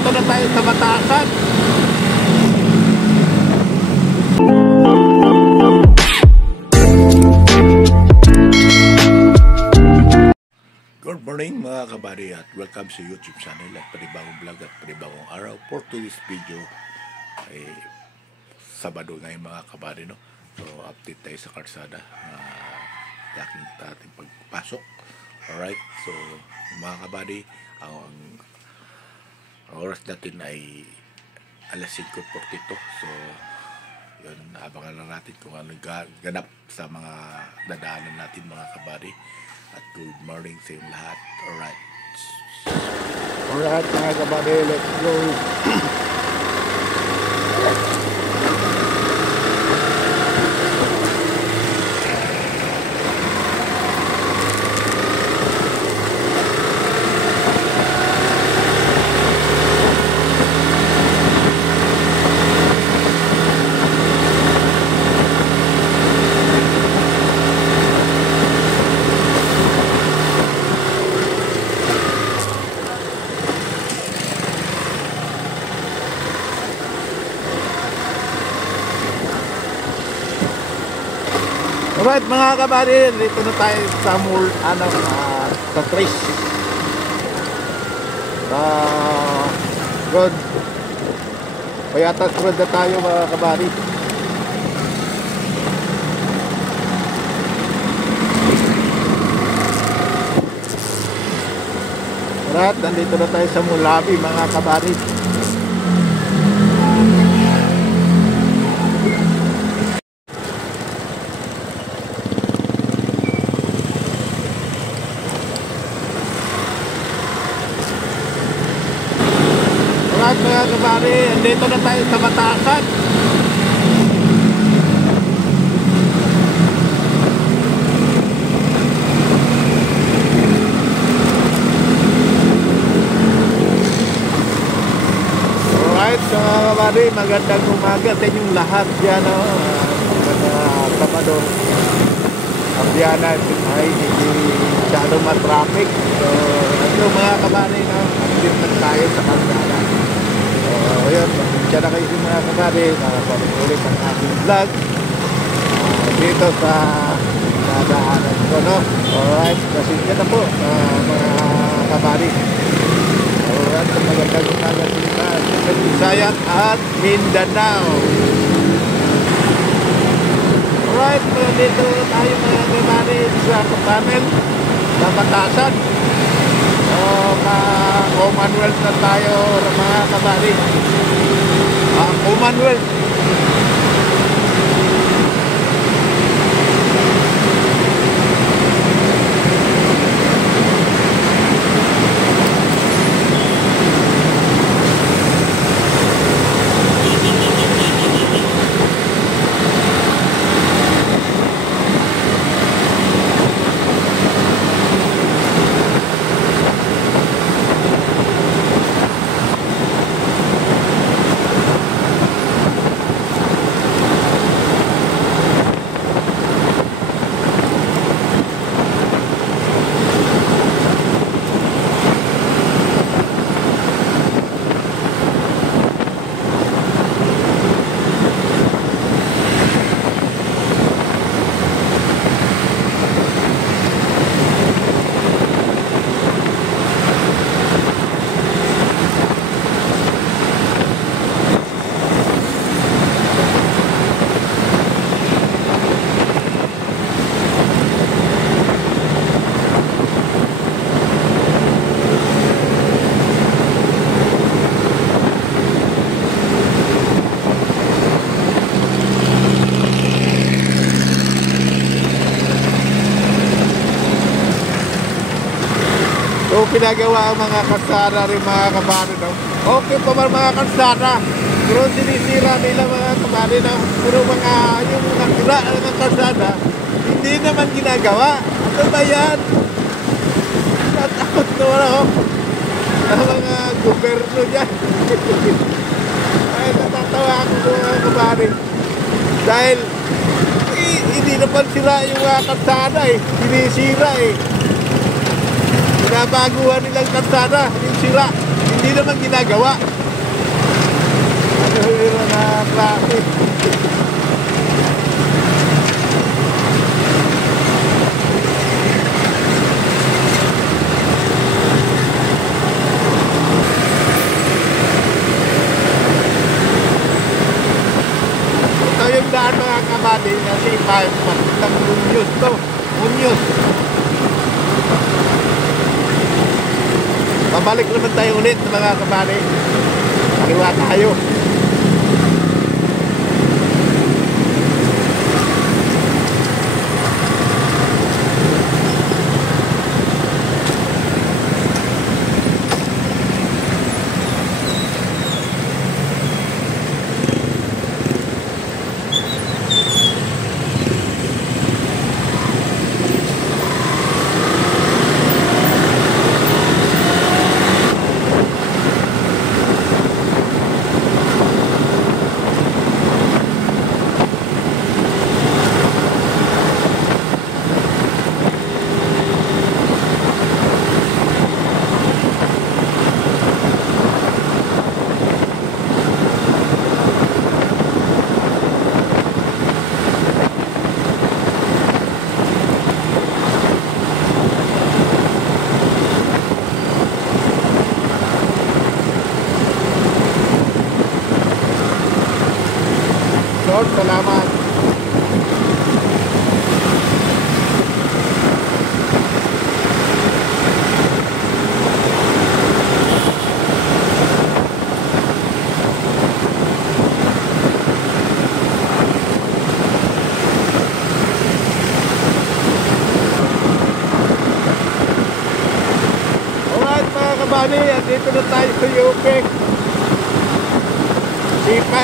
Nandito na tayo sa Batasan. Good morning mga kabady at welcome sa YouTube channel at panibagong vlog at panibagong araw. For today's video ay Sabado ngayon mga kabady, no? So update tayo sa karsada ating pagpasok. Alright, so mga kabady, ang oras natin ay alas 5:42. So yun, abangan lang natin kung ano ganap sa mga dadaanan natin mga kabady. At good morning sa inyong lahat. Alright mga kabady, let's go. Alright mga kabady, dito na tayo sa sa Trish. Road. Payatas road na tayo mga kabady. Alright, nandito na tayo sa Mulabi mga kabady. Mga kabady, dito na tayo sa Batasan. Alright, so mga kabady, magandang umaga sa inyong lahat dyan, no? Mga Sabado. Ang biyanan ay hindi masyadong matraffic. So, ito mga kabady, no? Andito na tayo sa kalsada. So, yun, siya na kayo mga kabady, nakapag-ulit ang aking vlog dito sa nadaanan ko, no? Alright, kasi yan na po mga kabady. Alright, sa magandang umaga sa Visayas at Mindanao. Alright, dito tayo mga kabady sa panel sa Batasan. Commonwealth na tayo mga kabady. Commonwealth. Pinagawa ang mga kalsada rin mga kabady, no? Okay pa mga kalsada, pero sinisira nila mga kabady, no? Pero mga yung nakira ng kalsada hindi naman ginagawa. Ano ba yan? Natakot na wala ho ang mga gobyerno dyan. Ay natatawa ako mga kabady dahil hindi naman sila yung mga kalsada sinisira Binabaguhan nilang kalsada, yung sila. Hindi naman ginagawa. Ano yun na klase? Ito yung daan mga kabady na C5 papuntang Muñoz to. Muñoz. Pabalik naman tayo ulit mga kabady. Kaliwa tayo. Lord, salamat. Alright mga kabani, dito na tayo sa UP C5.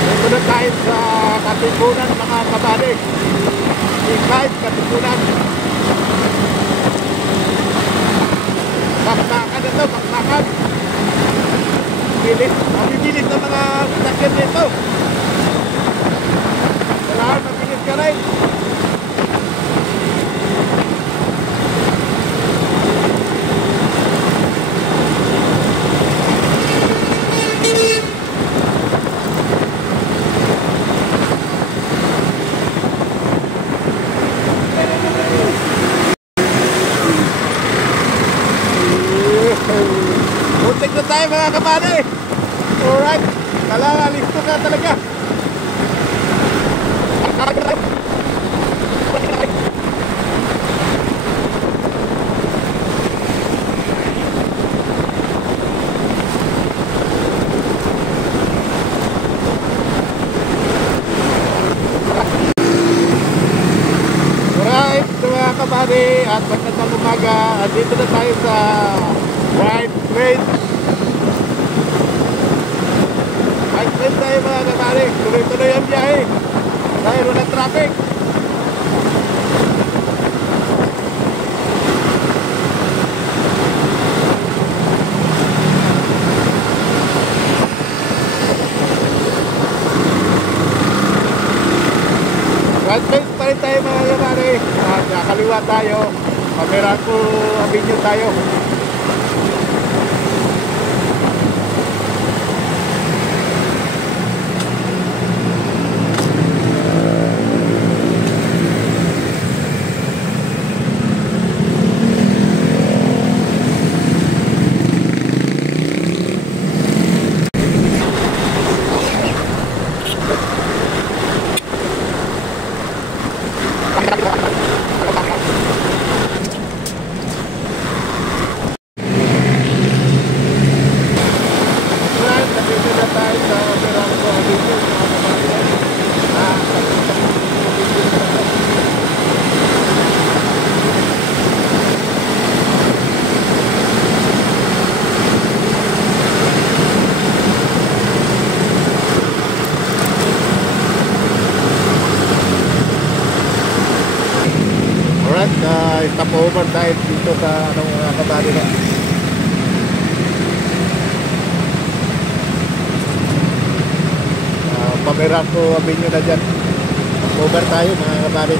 Dito na tayo sa Katipunan mga kabani. C5 Katipunan. Bakbakan na to, bakbakan. Mabibilis na mga sakyan dito. Kailangan mabilis ka rin. Muntik na tayo mga kabady. Alright, kailangan listo ka talaga. Alright, mga kabady, at magandang umaga. At dito na tayo sa White Train. White Train tayo mga kabady. Tuloy-tuloy ang biyahe. Dahil walang traffic. White Train pa rin tayo mga kabady. At nakaliwa tayo. Pamiraco Avenue tayo. Stop over tayo dito sa mga kabady na. Pamiraco Avenue na dyan. Over tayo mga kabady.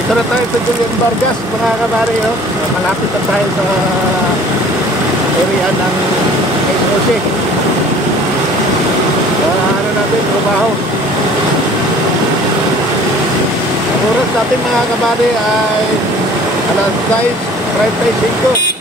Dito na tayo sa Julian Vargas mga kabari, oh. Malapit na tayo sa area ng SOC. Ano natin, trabaho. Ang oras natin mga kabari ay alas 6:35.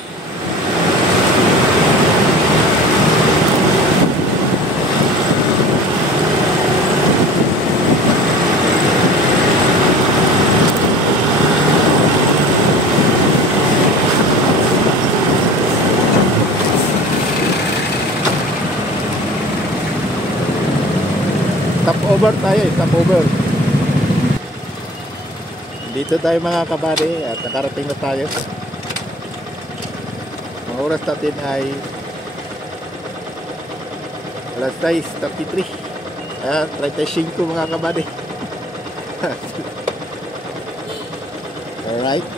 Stop over tayo, stop over. Dito tayo mga kabady at nakarating na tayo. Ang oras natin ay alas 6:33. 35 mga kabady. Alright.